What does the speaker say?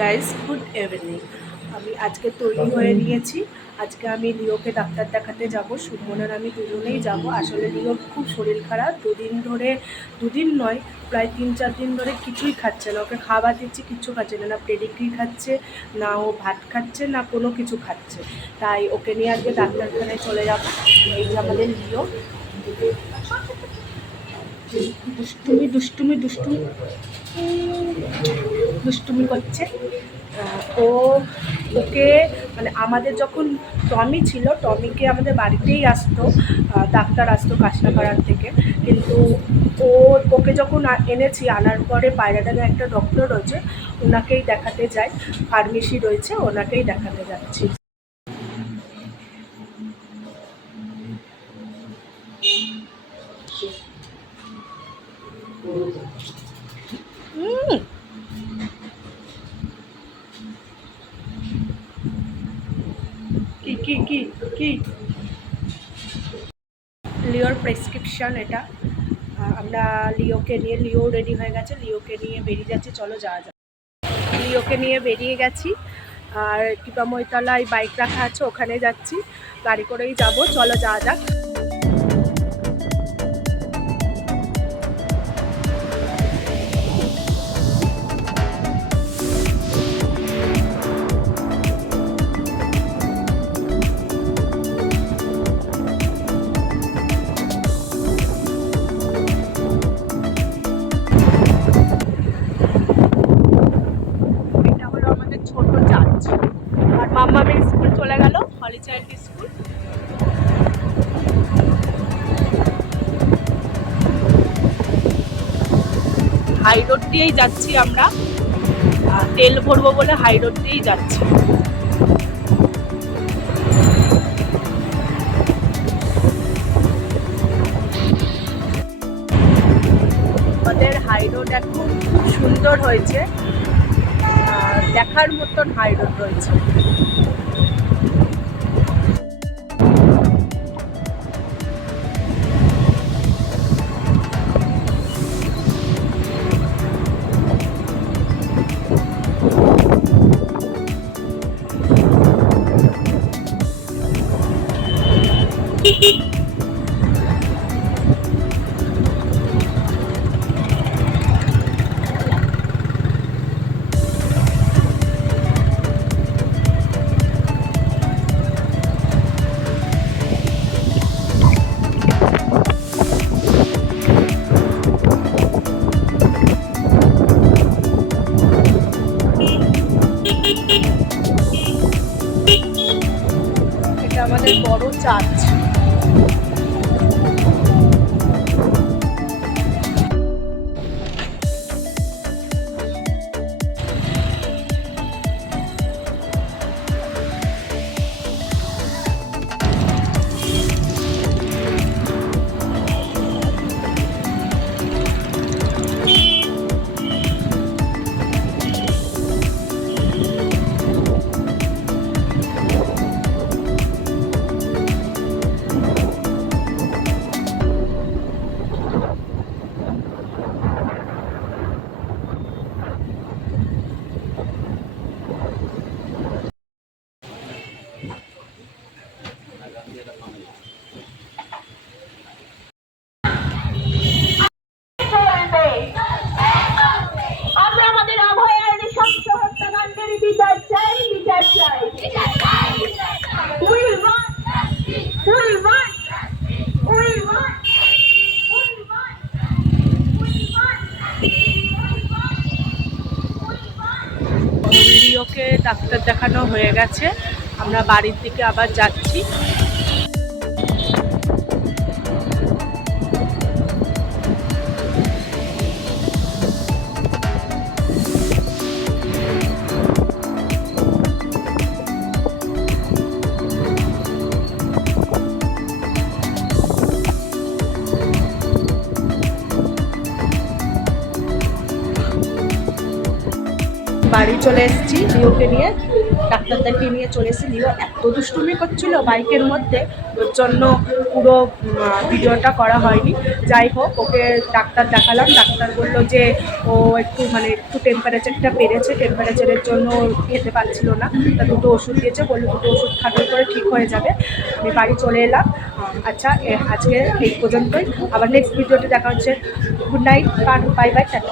Guys, good evening. আমি আজকে তৈরি হয়ে নিয়েছি। আজকে আমি লিওকে ডাক্তার দেখাতে যাব। সুমন আর আমি দুজনেই যাব। আসলে লিওর খুব শরীর খারাপ। দুদিন নয়, প্রায় 3-4 দিন ধরে কিছুই খাচ্ছে না। ওকে খাবার দিচ্ছি, কিচ্ছু খাচ্ছে না। না পেডিগ্রি খাচ্ছে, না ও ভাত খাচ্ছে, না কোনো কিছু খাচ্ছে। তাই ওকে নিয়ে আজকে ডাক্তারখানায় চলে যাব। এই যে আমাদের লিও। দুষ্টুমি দুষ্টুমি দুষ্টুমি দুষ্টুমি করছে। ও ওকে মানে আমাদের যখন টমি ছিল, টমিকে আমাদের বাড়িতেই আসতো, ডাক্তার আসতো কাশনাপাড়ার থেকে। কিন্তু ওকে যখন এনেছি, আনার পরে পায়রাডাঙ্গায় একটা ডক্টর রয়েছে, ওনাকেই দেখাতে যাই। ফার্মেসি রয়েছে, ওনাকেই দেখাতে যাচ্ছি। কি কি কি কি লিওর প্রেসক্রিপশন এটা। আমরা লিও রেডি হয়ে গেছে, লিওকে নিয়ে বেরিয়ে যাচ্ছি। চলো যাওয়া যাক। লিওকে নিয়ে বেরিয়ে গেছি, আর টিপামইতলায় বাইক রাখা আছে, ওখানে যাচ্ছি। গাড়ি করেই যাব, চলো যাওয়া যাক। এটা হলো আমাদের ছোট চার্চ। আর মাম্মামের স্কুল চলে গেল, হলি চাইল্ড স্কুল। হাই রোড দিয়েই যাচ্ছি আমরা, তেল ভরবো বলে হাই রোড দিয়েই যাচ্ছি। আমাদের হাই রোড এখন খুব সুন্দর হয়েছে, দেখার মতন হাই রোড রয়েছে। এটা আমাদের বড় চার্চ। লিওকে ডাক্তার দেখানো হয়ে গেছে, আমরা বাড়ির দিকে আবার যাচ্ছি। বাড়ি চলে এসেছি লিওকে নিয়ে। ডাক্তার দেখিয়ে নিয়ে চলে এসে লিও এত দুষ্টুমি করছিল বাইকের মধ্যে, ওর জন্য পুরো ভিডিওটা করা হয়নি। যাই হোক, ওকে ডাক্তার দেখালাম, ডাক্তার বললো যে ও একটু টেম্পারেচারটা বেড়েছে, টেম্পারেচারের জন্য খেতে পারছিল না, তা দুটো ওষুধ দিয়েছে, বললো দুটো ওষুধ খাওয়ার পরে ঠিক হয়ে যাবে। আমি বাড়ি চলে এলাম। আচ্ছা, আজকে এই পর্যন্তই, আবার নেক্সট ভিডিওতে দেখা হচ্ছে। Good night, bye bye, tata.